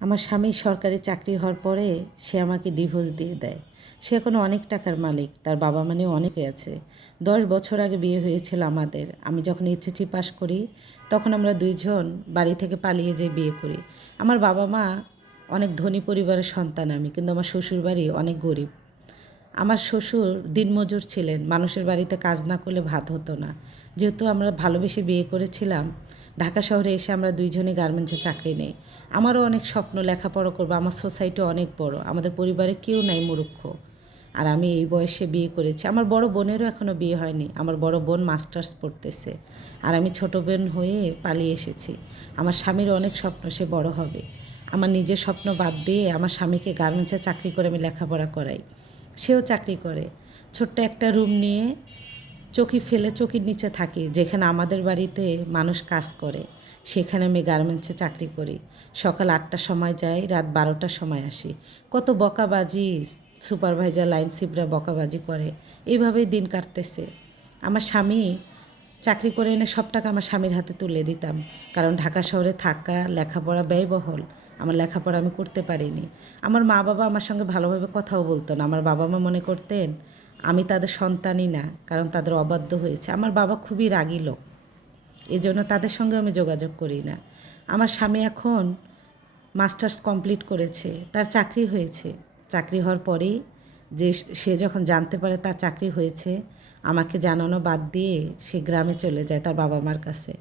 আমার স্বামী সরকারি চাকরি হওয়ার পরে সে আমাকে ডিভোর্স দিয়ে দেয়। সে এখন অনেক টাকার মালিক, তার বাবা মানেও অনেকে আছে। 10 বছর আগে বিয়ে হয়েছিল আমাদের। আমি যখন এইচএসসি পাস করি তখন আমরা দুইজন বাড়ি থেকে পালিয়ে যেয়ে বিয়ে করি। আমার বাবা মা অনেক ধনী পরিবারের সন্তান আমি, কিন্তু আমার শ্বশুরবাড়ি অনেক গরিব। আমার শ্বশুর দিনমজুর ছিলেন, মানুষের বাড়িতে কাজ না করলে ভাত হতো না। যেহেতু আমরা ভালোবেসে বিয়ে করেছিলাম, ঢাকা শহরে এসে আমরা দুইজনই গার্মেন্টসে চাকরি নেই। আমারও অনেক স্বপ্ন, লেখাপড়া করবো, আমার সোসাইটি অনেক বড়, আমাদের পরিবারে কেউ নাই মূর্খ। আর আমি এই বয়সে বিয়ে করেছি। আমার বড় বোনেরও এখনও বিয়ে হয়নি, আমার বড় বোন মাস্টার্স পড়তেছে, আর আমি ছোট বোন হয়ে পালিয়ে এসেছি। আমার স্বামীর অনেক স্বপ্ন, সে বড় হবে। আমার নিজের স্বপ্ন বাদ দিয়ে আমার স্বামীকে গার্মেন্টসে চাকরি করে আমি লেখাপড়া করাই, সেও চাকরি করে। ছোট্ট একটা রুম নিয়ে চকি ফেলে চকির নিচে থাকি, যেখানে আমাদের বাড়িতে মানুষ কাজ করে, সেখানে আমি গার্মেন্টসে চাকরি করি। সকাল 8টার সময় যাই, রাত 12টার সময় আসি। কত বকাবাজি, সুপারভাইজার লাইন শিপরা বকাবাজি করে, এইভাবেই দিন কাটতেছে। আমার স্বামী চাকরি করে এনে সব টাকা আমার স্বামীর হাতে তুলে দিতাম, কারণ ঢাকা শহরে থাকা, লেখাপড়া ব্যয়বহুল। আমার লেখাপড়া আমি করতে পারিনি। আমার মা বাবা আমার সঙ্গে ভালোভাবে কথাও বলতো না। আমার বাবা মা মনে করতেন আমি তাদের সন্তানই না, কারণ তাদের অবাধ্য হয়েছে। আমার বাবা খুবই রাগী লোক, এজন্য তাদের সঙ্গে আমি যোগাযোগ করি না। আমার স্বামী এখন মাস্টার্স কমপ্লিট করেছে, তার চাকরি হয়েছে। চাকরি হওয়ার পরেই যে সে যখন জানতে পারে তার চাকরি হয়েছে, আমাকে জানানো বাদ দিয়ে সে গ্রামে চলে যায় তার বাবা মার কাছে।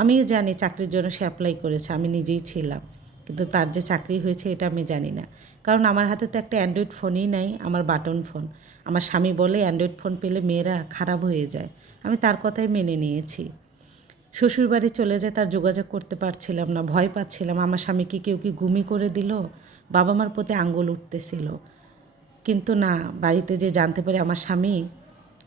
আমিও জানি চাকরির জন্য সে অ্যাপ্লাই করেছে, আমি নিজেই ছিলাম, কিন্তু তার যে চাকরি হয়েছে এটা আমি জানি না। কারণ আমার হাতে তো একটা অ্যান্ড্রয়েড ফোনই নাই, আমার বাটন ফোন। আমার স্বামী বলে অ্যান্ড্রয়েড ফোন পেলে মেয়েরা খারাপ হয়ে যায়। আমি তার কথাই মেনে নিয়েছি। শ্বশুরবাড়ি চলে যায়, তার যোগাযোগ করতে পারছিলাম না, ভয় পাচ্ছিলাম আমার স্বামীকে কেউ কি গুমি করে দিল। বাবা মার প্রতি আঙ্গুল উঠতেছিল, কিন্তু না, বাড়িতে যে জানতে পারে আমার স্বামী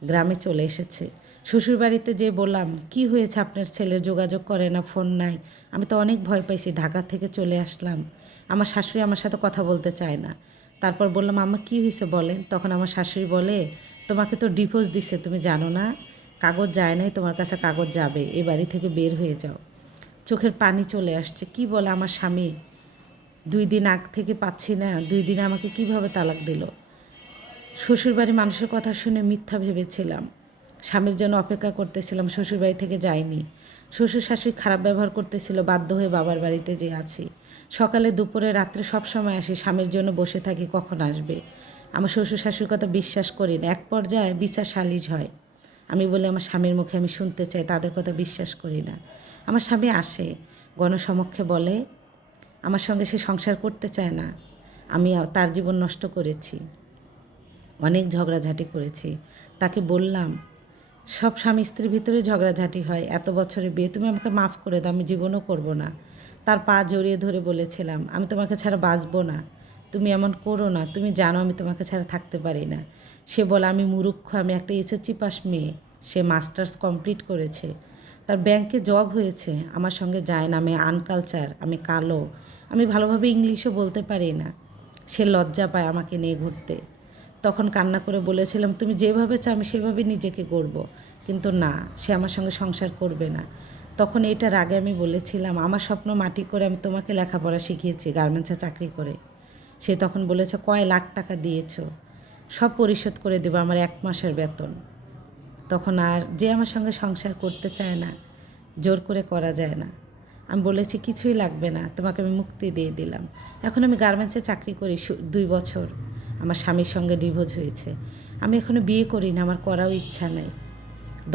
গ্রামে চলে এসেছে। শ্বশুরবাড়িতে যে বললাম, কি হয়েছে আপনার ছেলের, যোগাযোগ করে না, ফোন নাই। আমি তো অনেক ভয় পাইছি, ঢাকা থেকে চলে আসলাম। আমার শাশুড়ি আমার সাথে কথা বলতে চায় না। তারপর বললাম, আম্মা কী হয়েছে বলেন। তখন আমার শাশুড়ি বলে, তোমাকে তো ডিভোর্স দিছে, তুমি জানো না? কাগজ যায় নাই, তোমার কাছে কাগজ যাবে, এ বাড়ি থেকে বের হয়ে যাও। চোখের পানি চলে আসছে। কি বলে আমার স্বামী, 2 দিন আগ থেকে পাচ্ছি না, 2 দিনে আমাকে কিভাবে তালাক দিল। শ্বশুরবাড়ির মানুষের কথা শুনে মিথ্যা ভেবেছিলাম, স্বামীর জন্য অপেক্ষা করতেছিলাম, শ্বশুরবাড়ি থেকে যাইনি। শ্বশুর শাশুড়ি খারাপ ব্যবহার করতেছিল, বাধ্য হয়ে বাবার বাড়িতে যে আছি। সকালে দুপুরে রাত্রে সব সময় আসি, স্বামীর জন্য বসে থাকি কখন আসবে। আমার শ্বশুর শাশুড়ির কথা বিশ্বাস করি না। এক পর্যায়ে বিচার সালিশ হয়। আমি বলি আমার স্বামীর মুখে আমি শুনতে চাই, তাদের কথা বিশ্বাস করি না। আমার স্বামী আসে, গণসমক্ষে বলে আমার সঙ্গে সে সংসার করতে চায় না, আমি তার জীবন নষ্ট করেছি, অনেক ঝগড়াঝাঁটি করেছি। তাকে বললাম, সব স্বামী স্ত্রীর ভিতরে ঝগড়াঝাঁটি হয়, এত বছরে বিয়ে, তুমি আমাকে মাফ করে দাও, আমি জীবনও করব না। তার পা জড়িয়ে ধরে বলেছিলাম, আমি তোমাকে ছাড়া বাঁচবো না, তুমি এমন করো না, তুমি জানো আমি তোমাকে ছাড়া থাকতে পারি না। সে বলে আমি মূর্খ, আমি একটা এসএসসি পাস মেয়ে, সে মাস্টার্স কমপ্লিট করেছে, তার ব্যাংকে জব হয়েছে, আমার সঙ্গে যায় না, আমি আনকালচার, আমি কালো, আমি ভালোভাবে ইংলিশও বলতে পারি না। সে লজ্জা পায় আমাকে নিয়ে ঘুরতে। তখন কান্না করে বলেছিলাম, তুমি যেভাবে চাও আমি সেভাবে নিজেকে গড়ব, কিন্তু না, সে আমার সঙ্গে সংসার করবে না। তখন এটার আগে আমি বলেছিলাম, আমার স্বপ্ন মাটি করে আমি তোমাকে লেখাপড়া শিখিয়েছি গার্মেন্টসে চাকরি করে। সে তখন বলেছে, কয় লাখ টাকা দিয়েছো, সব পরিশোধ করে দেবো, আমার 1 মাসের বেতন। তখন আর যে আমার সঙ্গে সংসার করতে চায় না, জোর করে করা যায় না। আমি বলেছি কিছুই লাগবে না, তোমাকে আমি মুক্তি দিয়ে দিলাম। এখন আমি গার্মেন্টসে চাকরি করি 2 বছর। আমার স্বামীর সঙ্গে ডিভোর্স হয়েছে। আমি এখনও বিয়ে করি না, আমার করাও ইচ্ছা নাই।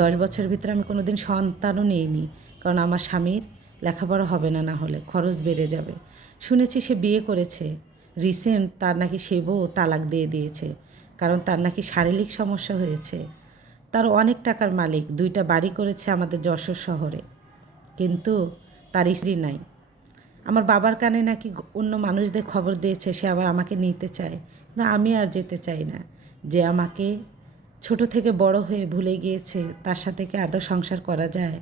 10 বছরের ভিতরে আমি কোনো দিন সন্তানও নিইনি, কারণ আমার স্বামীর লেখাপড়া হবে না, না হলে খরচ বেড়ে যাবে। শুনেছি সে বিয়ে করেছে, রিসেন্ট তার নাকি সে বউ তালাক দিয়ে দিয়েছে, কারণ তার নাকি শারীরিক সমস্যা হয়েছে। তার অনেক টাকার মালিক, 2টা বাড়ি করেছে আমাদের যশোর শহরে, কিন্তু তার স্ত্রী নাই। আমার বাবার কানে নাকি অন্য মানুষদের খবর দিয়েছে সে আবার আমাকে নিতে চায়, না আমি আর যেতে চাই না। যে আমাকে ছোট থেকে বড় হয়ে ভুলে গিয়েছে, তার সাথে কি আদৌ সংসার করা যায়?